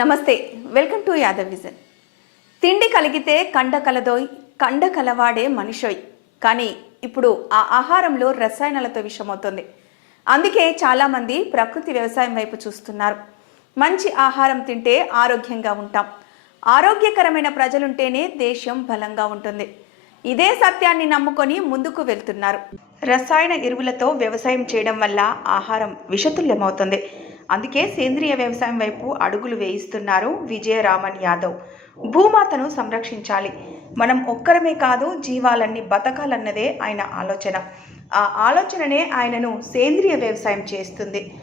నమస్తే welcome to Yadav vision. తిండి కలిగితే కండ కలదోయ్ కండ కలవాడే మనిషోయ్. కానీ ఇప్పుడు ఆ ఆహారంలో రసాయనాలతో విషమవుతుంది. అందుకే చాలామంది ప్రకృతి వ్యవసాయం వైపు చూస్తున్నారు. మంచి ఆహారం తింటే ఆరోగ్యంగా ఉంటాం. ఆరోగ్యకరమైన ప్రజలుంటేనే దేశం బలంగా ఉంటుంది. ఇదే సత్యాన్ని నమ్ముకొని ముందుకు వెళ్తున్నారు. రసాయన ఎరువులతో వ్యవసాయం చేయడం వల్ల ఆహారం విషతుల్యమవుతుంది. అందుకే సేంద్రియ వ్యవసాయం వైపు అడుగులు వేయిస్తున్నారు విజయరామన్ యాదవ్. భూమాతను సంరక్షించాలి. మనం ఒక్కరమే కాదు జీవాలన్నీ బతకాలన్నదే ఆయన ఆలోచన. ఆ ఆలోచననే ఆయనను సేంద్రియ వ్యవసాయం చేస్తుంది.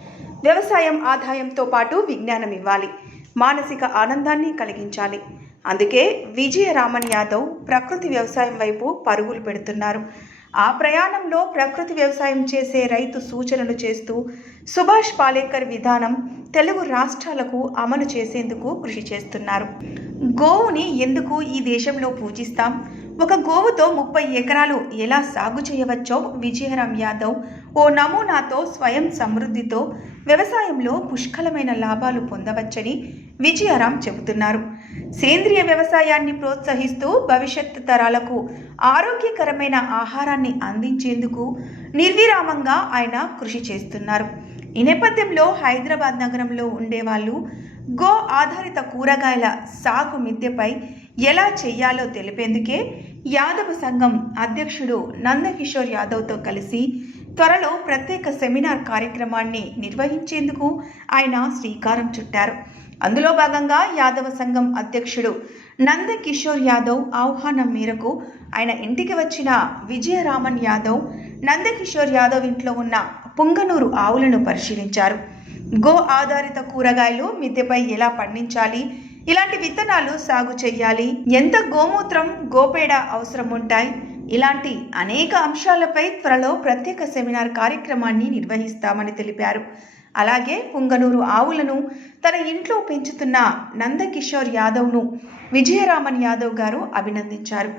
వ్యవసాయం ఆదాయంతో పాటు విజ్ఞానం ఇవ్వాలి. మానసిక ఆనందాన్ని కలిగించాలి. అందుకే విజయరామన్ యాదవ్ ప్రకృతి వ్యవసాయం వైపు పరుగులు పెడుతున్నారు. ఆ ప్రయాణంలో ప్రకృతి వ్యవసాయం చేసే రైతు సూచనలు చేస్తూ సుభాష్ పాలేకర్ విధానం తెలుగు రాష్ట్రాలకు అమలు చేసేందుకు కృషి చేస్తున్నారు. గోవుని ఎందుకు ఈ దేశంలో పూజిస్తాం? ఒక గోవుతో ముప్పై ఎకరాలు ఎలా సాగు చేయవచ్చో విజయరామ్ యాదవ్ ఓ నమూనాతో స్వయం సమృద్ధితో వ్యవసాయంలో పుష్కలమైన లాభాలు పొందవచ్చని విజయరామ్ చెబుతున్నారు. సేంద్రియ వ్యవసాయాన్ని ప్రోత్సహిస్తూ భవిష్యత్తు తరాలకు ఆరోగ్యకరమైన ఆహారాన్ని అందించేందుకు నిర్విరామంగా ఆయన కృషి చేస్తున్నారు. ఈ నేపథ్యంలో హైదరాబాద్ నగరంలో ఉండేవాళ్ళు గో ఆధారిత కూరగాయల సాగు మిద్దెపై ఎలా చేయాలో తెలిపేందుకే యాదవ సంఘం అధ్యక్షుడు నందకిషోర్ యాదవ్తో కలిసి త్వరలో ప్రత్యేక సెమినార్ కార్యక్రమాన్ని నిర్వహించేందుకు ఆయన శ్రీకారం చుట్టారు. అందులో భాగంగా యాదవ సంఘం అధ్యక్షుడు నందకిషోర్ యాదవ్ ఆహ్వానం మేరకు ఆయన ఇంటికి వచ్చిన విజయరామన్ యాదవ్ నందకిషోర్ యాదవ్ ఇంట్లో ఉన్న పుంగనూరు ఆవులను పరిశీలించారు. గో ఆధారిత కూరగాయలు మిద్దెపై ఎలా పండించాలి? ఇలాంటి విత్తనాలు సాగు చేయాలి? ఎంత గోమూత్రం గోపేడ అవసరం ఉంటాయి? ఇలాంటి అనేక అంశాలపై త్వరలో ప్రత్యేక సెమినార్ కార్యక్రమాన్ని నిర్వహిస్తామని తెలిపారు. అలాగే పుంగనూరు ఆవులను తన ఇంట్లో పెంచుతున్న నందకిషోర్ యాదవ్ను విజయరామన్ యాదవ్ గారు అభినందించారు.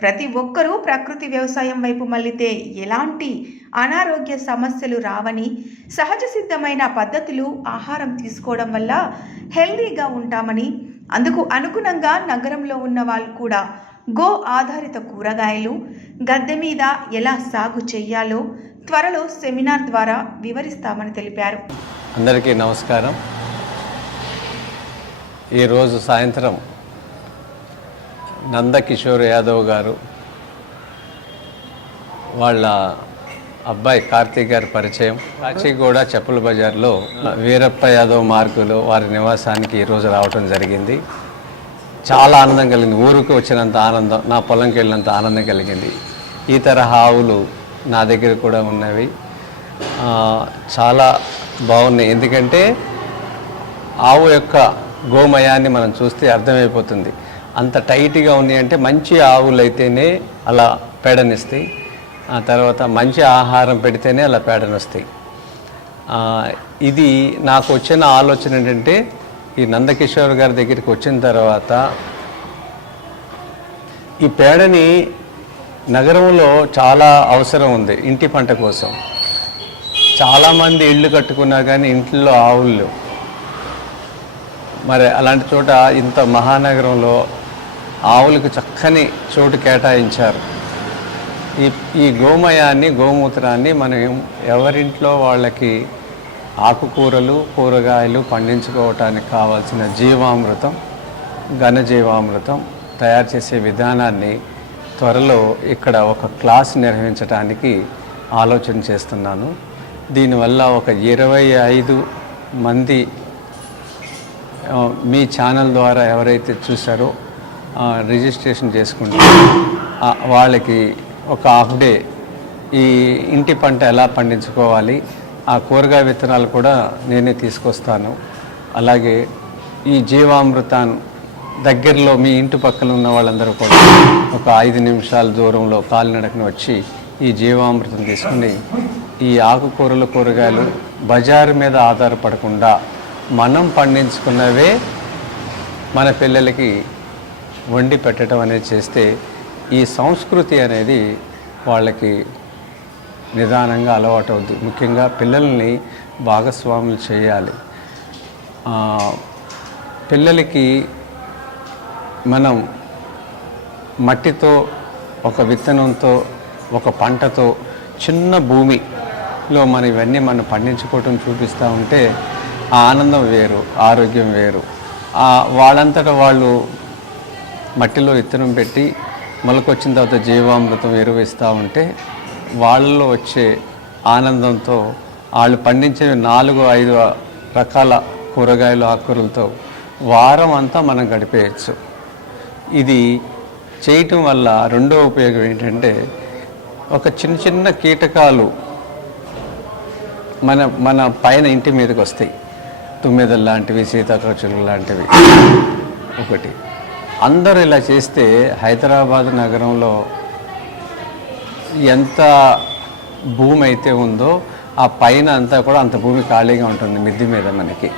ప్రతి ఒక్కరూ ప్రకృతి వ్యవసాయం వైపు మళ్ళితే ఎలాంటి అనారోగ్య సమస్యలు రావని సహజ సిద్ధమైన పద్ధతులు ఆహారం తీసుకోవడం వల్ల హెల్దీగా ఉంటామని అందుకు అనుగుణంగా నగరంలో ఉన్న వాళ్ళు కూడా గో ఆధారిత కూరగాయలు గద్దె మీద ఎలా సాగు చేయాలో త్వరలో సెమినార్ ద్వారా వివరిస్తామని తెలిపారు. అందరికీ నమస్కారం. ఈరోజు సాయంత్రం నందకిషోర్ యాదవ్ గారు వాళ్ళ అబ్బాయి కార్తీక్ గారి పరిచయం. కాచిగూడ చెప్పుల బజార్లో వీరప్ప యాదవ్ మార్కులు వారి నివాసానికి ఈరోజు రావటం జరిగింది. చాలా ఆనందం కలిగింది. ఊరికి వచ్చినంత ఆనందం నా పొలంకి వెళ్ళినంత ఆనందం కలిగింది. ఈ తరహా ఆవులు నా దగ్గర కూడా ఉన్నవి. చాలా బాగున్నాయి. ఎందుకంటే ఆవు యొక్క గోమయాన్ని మనం చూస్తే అర్థమైపోతుంది. అంత టైట్గా ఉంది అంటే మంచి ఆవులు అయితేనే అలా పేడనిస్తాయి. ఆ తర్వాత మంచి ఆహారం పెడితేనే అలా పేడనిస్తాయి. ఇది నాకు వచ్చిన ఆలోచన ఏంటంటే ఈ నందకిషోర్ గారి దగ్గరికి వచ్చిన తర్వాత ఈ పేడని నగరంలో చాలా అవసరం ఉంది ఇంటి పంట కోసం చాలామంది ఇళ్ళు కట్టుకున్నా కానీ ఇంట్లో ఆవులు లేవు. మరి అలాంటి చోట ఇంత మహానగరంలో ఆవులకు చక్కని చోటు కేటాయించారు ఈ ఈ గోమయాన్ని గోమూత్రాన్ని మనం ఎవరింట్లో వాళ్ళకి ఆకుకూరలు కూరగాయలు పండించుకోవటానికి కావాల్సిన జీవామృతం ఘనజీవామృతం తయారు చేసే విధానాన్ని త్వరలో ఇక్కడ ఒక క్లాస్ నిర్వహించడానికి ఆలోచన చేస్తున్నాను. దీనివల్ల ఒక ఇరవై ఐదు మంది మీ ఛానల్ ద్వారా ఎవరైతే చూసారో రిజిస్ట్రేషన్ చేసుకుంటే వాళ్ళకి ఒక హాఫ్ డే ఈ ఇంటి పంట ఎలా పండించుకోవాలి ఆ కూరగాయ విత్తనాలు కూడా నేనే తీసుకొస్తాను. అలాగే ఈ జీవామృతాన్ని దగ్గరలో మీ ఇంటి పక్కన ఉన్న వాళ్ళందరూ కూడా ఒక ఐదు నిమిషాల దూరంలో కాలినడకన వచ్చి ఈ జీవామృతం తీసుకుని ఈ ఆకుకూరలు కూరగాయలు బజారు మీద ఆధారపడకుండా మనం పండించుకున్నవే మన పిల్లలకి వండి పెట్టడం అనేది చేస్తే ఈ సంస్కృతి అనేది వాళ్ళకి నిదానంగా అలవాటు అవుద్ది. ముఖ్యంగా పిల్లల్ని భాగస్వాములు చేయాలి. పిల్లలకి మనం మట్టితో ఒక విత్తనంతో ఒక పంటతో చిన్న భూమిలో మనం ఇవన్నీ మనం పండించుకోవటం చూపిస్తూ ఉంటే ఆ ఆనందం వేరు ఆరోగ్యం వేరు. వాళ్ళంతటా వాళ్ళు మట్టిలో విత్తనం పెట్టి మొలకొచ్చిన తర్వాత జీవామృతం ఎరువేస్తూ ఉంటే వాళ్ళలో వచ్చే ఆనందంతో వాళ్ళు పండించే నాలుగు ఐదు రకాల కూరగాయలు ఆకుకూరలతో వారం అంతా మనం గడిపేయచ్చు. ఇది చేయటం వల్ల రెండో ఉపయోగం ఏంటంటే ఒక చిన్న చిన్న కీటకాలు మన మన పైన ఇంటి మీదకి వస్తాయి. తుమ్మెదలు లాంటివి సీతాకోచులు లాంటివి. ఒకటి. అందరూ ఇలా చేస్తే హైదరాబాద్ నగరంలో ఎంత భూమి అయితే ఉందో ఆ పైన అంతా కూడా అంత భూమి ఖాళీగా ఉంటుంది మిద్ది మీద మనకి.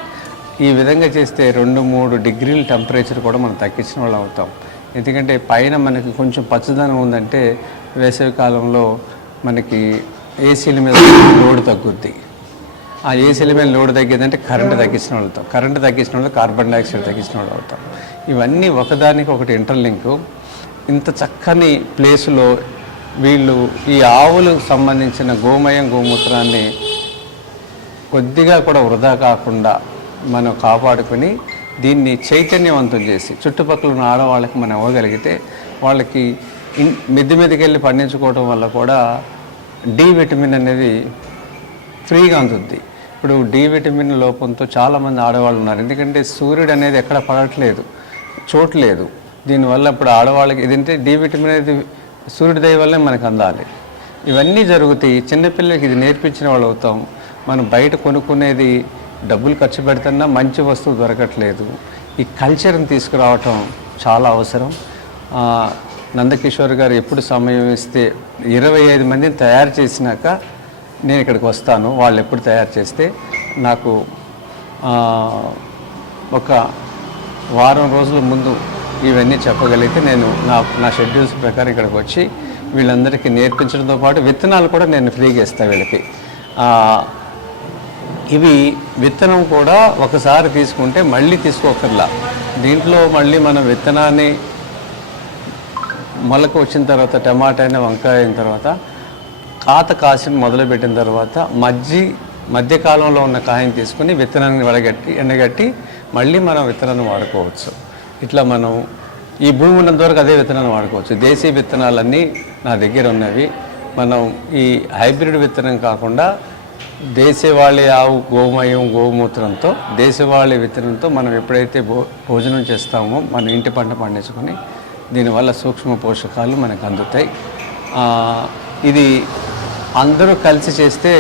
ఈ విధంగా చేస్తే రెండు మూడు డిగ్రీల టెంపరేచర్ కూడా మనం తగ్గించిన వాళ్ళు అవుతాం. ఎందుకంటే పైన మనకి కొంచెం పచ్చదనం ఉందంటే వేసవి కాలంలో మనకి ఏసీల మీద లోడ్ తగ్గుద్ది. ఆ ఏసీల మీద లోడ్ తగ్గిందంటే కరెంటు తగ్గించిన వాళ్ళు అవుతాం కరెంటు తగ్గించిన వాళ్ళు కార్బన్ డైఆక్సైడ్ తగ్గించిన వాళ్ళు అవుతాం. ఇవన్నీ ఒకదానికి ఒకటి ఇంటర్లింకు. ఇంత చక్కని ప్లేసులో వీళ్ళు ఈ ఆవులకు సంబంధించిన గోమయం గోమూత్రాన్ని కొద్దిగా కూడా వృధా కాకుండా మనం కాపాడుకొని దీన్ని చైతన్యవంతం చేసి చుట్టుపక్కల ఉన్న ఆడవాళ్ళకి మనం ఇవ్వగలిగితే వాళ్ళకి ఇన్ మిద్ది మీదకి వెళ్ళి పండించుకోవడం వల్ల కూడా డి విటమిన్ అనేది ఫ్రీగా అందుద్ది. ఇప్పుడు డి విటమిన్ లోపంతో చాలామంది ఆడవాళ్ళు ఉన్నారు. ఎందుకంటే సూర్యుడు అనేది ఎక్కడ పడట్లేదు చూడలేదు దీనివల్ల ఇప్పుడు ఆడవాళ్ళకి ఏదంటే డి విటమిన్ అనేది సూర్యుడి దయ వల్లే మనకు అందాలి. ఇవన్నీ జరుగుతాయి. చిన్నపిల్లలకి ఇది నేర్పించిన వాళ్ళు అవుతాం మనం బయట కొనుక్కునేది డబ్బులు ఖర్చు పెడుతున్నా మంచి వస్తువు దొరకట్లేదు. ఈ కల్చర్ని తీసుకురావటం చాలా అవసరం. నందకిషోర్ గారు ఎప్పుడు సమయం ఇస్తే ఇరవై ఐదు మందిని తయారు చేసినాక నేను ఇక్కడికి వస్తాను. వాళ్ళు ఎప్పుడు తయారు చేస్తే నాకు ఒక వారం రోజుల ముందు ఇవన్నీ చెప్పగలిగితే నేను నా నా షెడ్యూల్స్ ప్రకారం ఇక్కడికి వచ్చి వీళ్ళందరికీ నేర్పించడంతో పాటు విత్తనాలు కూడా నేను ఫ్రీగా ఇస్తాను వీళ్ళకి. ఇవి విత్తనం కూడా ఒకసారి తీసుకుంటే మళ్ళీ తీసుకోకర్లా దీంట్లో మళ్ళీ మనం విత్తనాన్ని మొలక వచ్చిన తర్వాత టమాటా అయిన వంకాయ అయిన తర్వాత కాత కాసిన మొదలుపెట్టిన తర్వాత మజ్జి మధ్యకాలంలో ఉన్న కాయని తీసుకుని విత్తనాన్ని వడగట్టి ఎండగట్టి మళ్ళీ మనం విత్తనాన్ని వాడుకోవచ్చు. ఇట్లా మనం ఈ భూమి ఉన్నంత వరకు అదే విత్తనాన్ని వాడుకోవచ్చు. దేశీయ విత్తనాలన్నీ నా దగ్గర ఉన్నవి. మనం ఈ హైబ్రిడ్ విత్తనం కాకుండా దేశవాళీ ఆవు గోమయం గోమూత్రంతో దేశవాళీ విత్తనంతో మనం ఎప్పుడైతే భో భోజనం చేస్తామో మన ఇంటి పంట పండించుకొని దీనివల్ల సూక్ష్మ పోషకాలు మనకు అందుతాయి. ఇది అందరూ కలిసి చేస్తే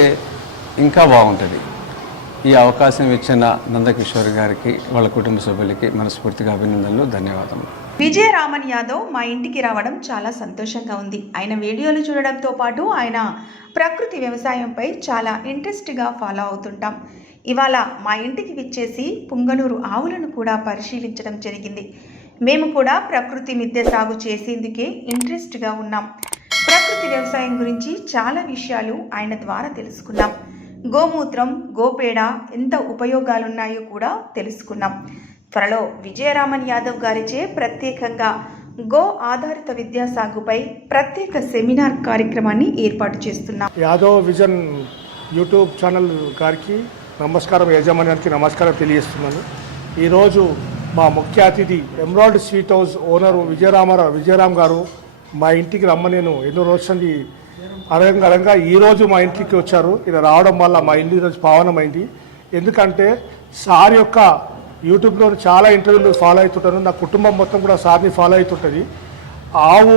ఇంకా బాగుంటుంది. ఈ అవకాశం ఇచ్చిన నందకిషోర్ గారికి వాళ్ళ కుటుంబ సభ్యులకి మనస్ఫూర్తిగా అభినందనలు ధన్యవాదములు. విజయరామన్ యాదవ్ మా ఇంటికి రావడం చాలా సంతోషంగా ఉంది. ఆయన వీడియోలు చూడడంతో పాటు ఆయన ప్రకృతి వ్యవసాయంపై చాలా ఇంట్రెస్ట్గా ఫాలో అవుతుంటాం. ఇవాళ మా ఇంటికి విచ్చేసి పుంగనూరు ఆవులను కూడా పరిశీలించడం జరిగింది. మేము కూడా ప్రకృతి మిద్దె సాగు చేసేందుకే ఇంట్రెస్ట్గా ఉన్నాం. ప్రకృతి వ్యవసాయం గురించి చాలా విషయాలు ఆయన ద్వారా తెలుసుకున్నాం. గోమూత్రం గోపేడ ఎంత ఉపయోగాలున్నాయో కూడా తెలుసుకున్నాం. త్వరలో విజయరామన్ యాదవ్ గారిచే ప్రత్యేకంగా గో ఆధారిత విద్యా సాగుపై ప్రత్యేక సెమినార్ కార్యక్రమాన్ని ఏర్పాటు చేస్తున్నాం. యాదవ్ విజన్ యూట్యూబ్ ఛానల్ గారికి నమస్కారం యాజమాన్యానికి నమస్కారం తెలియజేస్తున్నాను. ఈరోజు మా ముఖ్య అతిథి emerald sweet house owner Vijayaramarao Vijayaram గారు మా ఇంటికి రమ్మ నేను ఎన్నో రోజుంది అరంగరంగా ఈరోజు మా ఇంటికి వచ్చారు. ఇలా రావడం వల్ల మా ఇల్లు ఈరోజు పావనమైంది. ఎందుకంటే సార్ యొక్క యూట్యూబ్లో చాలా ఇంటర్వ్యూలు ఫాలో అవుతుంటాను నా కుటుంబం మొత్తం కూడా సార్ని ఫాలో అవుతుంటుంది. ఆవు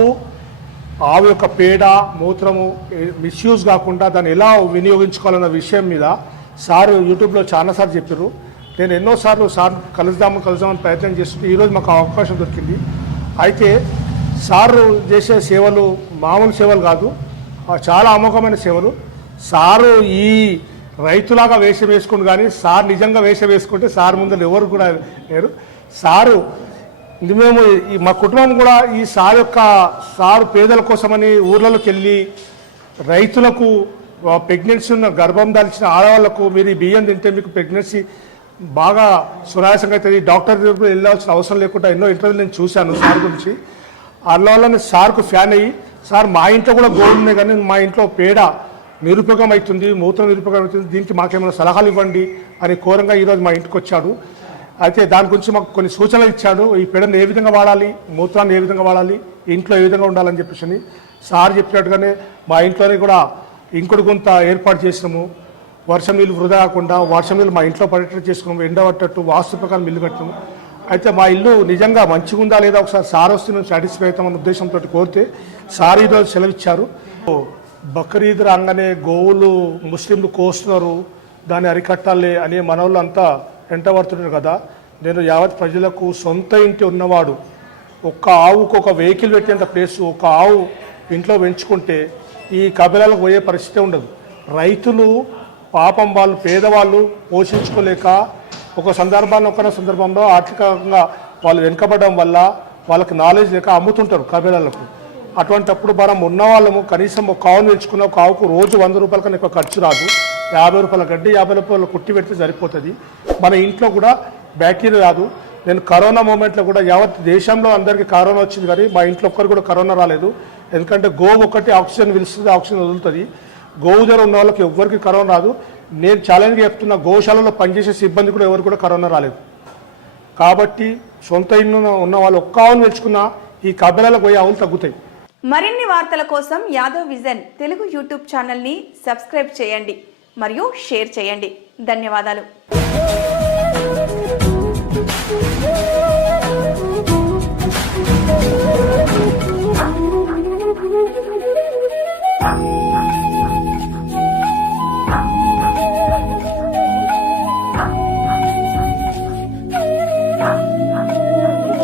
ఆవు యొక్క పేడ మూత్రము మిస్యూజ్ కాకుండా దాన్ని ఎలా వినియోగించుకోవాలన్న విషయం మీద సార్ యూట్యూబ్లో చాలాసార్లు చెప్పారు నేను ఎన్నోసార్లు సార్ కలుద్దాము కలుద్దామని ప్రయత్నం చేస్తుంటే ఈరోజు మాకు అవకాశం దొరికింది. అయితే సార్ చేసే సేవలు మామూలు సేవలు కాదు చాలా అమోఘమైన సేవలు. సారు ఈ రైతులాగా వేషం వేసుకుని కానీ సార్ నిజంగా వేషం వేసుకుంటే సార్ ముందు ఎవరు కూడా లేరు. సారు మేము ఈ మా కుటుంబం కూడా ఈ సార్ యొక్క సారు పేదల కోసమని ఊర్లలోకి వెళ్ళి రైతులకు ప్రెగ్నెన్సీ ఉన్న గర్భం దాల్చిన ఆడవాళ్ళకు మీరు ఈ బియ్యం తింటే మీకు ప్రెగ్నెన్సీ బాగా సునాయాసంగా అవుతుంది. డాక్టర్ దగ్గర వెళ్ళాల్సిన అవసరం లేకుండా ఎన్నో ఇంటర్వ్యూలు నేను చూశాను సార్ గురించి. అందువల్ల సార్కు ఫ్యాన్ అయ్యి సార్ మా ఇంట్లో కూడా గోల్డ్ ఉన్నాయి కానీ మా ఇంట్లో పేడ నిరుపయోగం అవుతుంది మూత్రం నిరుపయోగం అవుతుంది దీనికి మాకేమైనా సలహాలు ఇవ్వండి అని ఘోరంగా ఈరోజు మా ఇంటికి వచ్చాడు. అయితే దాని గురించి మాకు కొన్ని సూచనలు ఇచ్చాడు. ఈ పెడను ఏ విధంగా వాడాలి మూత్రాన్ని ఏ విధంగా వాడాలి ఇంట్లో ఏ విధంగా ఉండాలని చెప్పేసి సార్ చెప్పినట్టుగానే మా ఇంట్లోనే కూడా ఇంకుడు గుంత ఏర్పాటు చేసినాము. వర్షం నీళ్ళు వృధా కాకుండా వర్షం నీళ్ళు మా ఇంట్లో పడేటట్టు చేసుకున్నాము. ఎండ పట్టట్టు వాస్తు ప్రకారం ఇల్లు కట్టాము అయితే మా ఇల్లు నిజంగా మంచిగా ఉందా లేదా ఒకసారి సార్ వస్తే మేము సాటిస్ఫై అవుతామన్న ఉద్దేశంతో కోరితే సార్ ఈరోజు సెలవిచ్చారు. బక్రీద్ రాగానే గోవులు ముస్లింలు కోస్తున్నారు. దాన్ని అరికట్టాలి అనే మనోళ్ళు అంతా వెంటబడుతున్నారు కదా. నేను యావత్ ప్రజలకు సొంత ఇంటి ఉన్నవాడు. ఒక్క ఆవుకు ఒక వెహికల్ పెట్టేంత ప్లేస్ ఒక ఆవు ఇంట్లో పెంచుకుంటే ఈ కబిలాలకు పోయే పరిస్థితి ఉండదు. రైతులు పాపం వాళ్ళు పేదవాళ్ళు పోషించుకోలేక ఒక సందర్భాన్ని ఒక సందర్భంలో ఆర్థికంగా వాళ్ళు వెనుకబడడం వల్ల వాళ్ళకి నాలెడ్జ్ లేక అమ్ముతుంటారు కబీలాలకు. అటువంటప్పుడు మనం ఉన్న వాళ్ళము కనీసం ఒక ఆవును పెంచుకున్న ఒక ఆవుకు రోజు వంద రూపాయల కన్నా ఎక్కువ ఖర్చు రాదు. యాభై రూపాయల గడ్డి యాభై రూపాయలు కుట్టి పెడితే సరిపోతుంది. మన ఇంట్లో కూడా బ్యాక్టీరియా రాదు. నేను కరోనా మూమెంట్లో కూడా యావత్ దేశంలో అందరికీ కరోనా వచ్చింది కానీ మా ఇంట్లో ఒక్కరు కూడా కరోనా రాలేదు. ఎందుకంటే గోవు ఒకటి ఆక్సిజన్ పిలుస్తుంది ఆక్సిజన్ వదులుతుంది. గోవు ధర ఉన్న వాళ్ళకి ఎవరికి కరోనా రాదు. నేను ఛాలెంజ్గా చెప్తున్న గోశాలలో పనిచేసే సిబ్బంది కూడా ఎవరు కూడా కరోనా రాలేదు. కాబట్టి సొంత ఇల్లు ఉన్న వాళ్ళు ఒక్క ఆవును తెచ్చుకున్నా ఈ కబెలకు పోయి ఆవులు తగ్గుతాయి. మరిన్ని వార్తల కోసం యాదవ్ విజన్ తెలుగు యూట్యూబ్ ఛానల్ని సబ్స్క్రైబ్ చేయండి మరియు షేర్ చేయండి. ధన్యవాదాలు.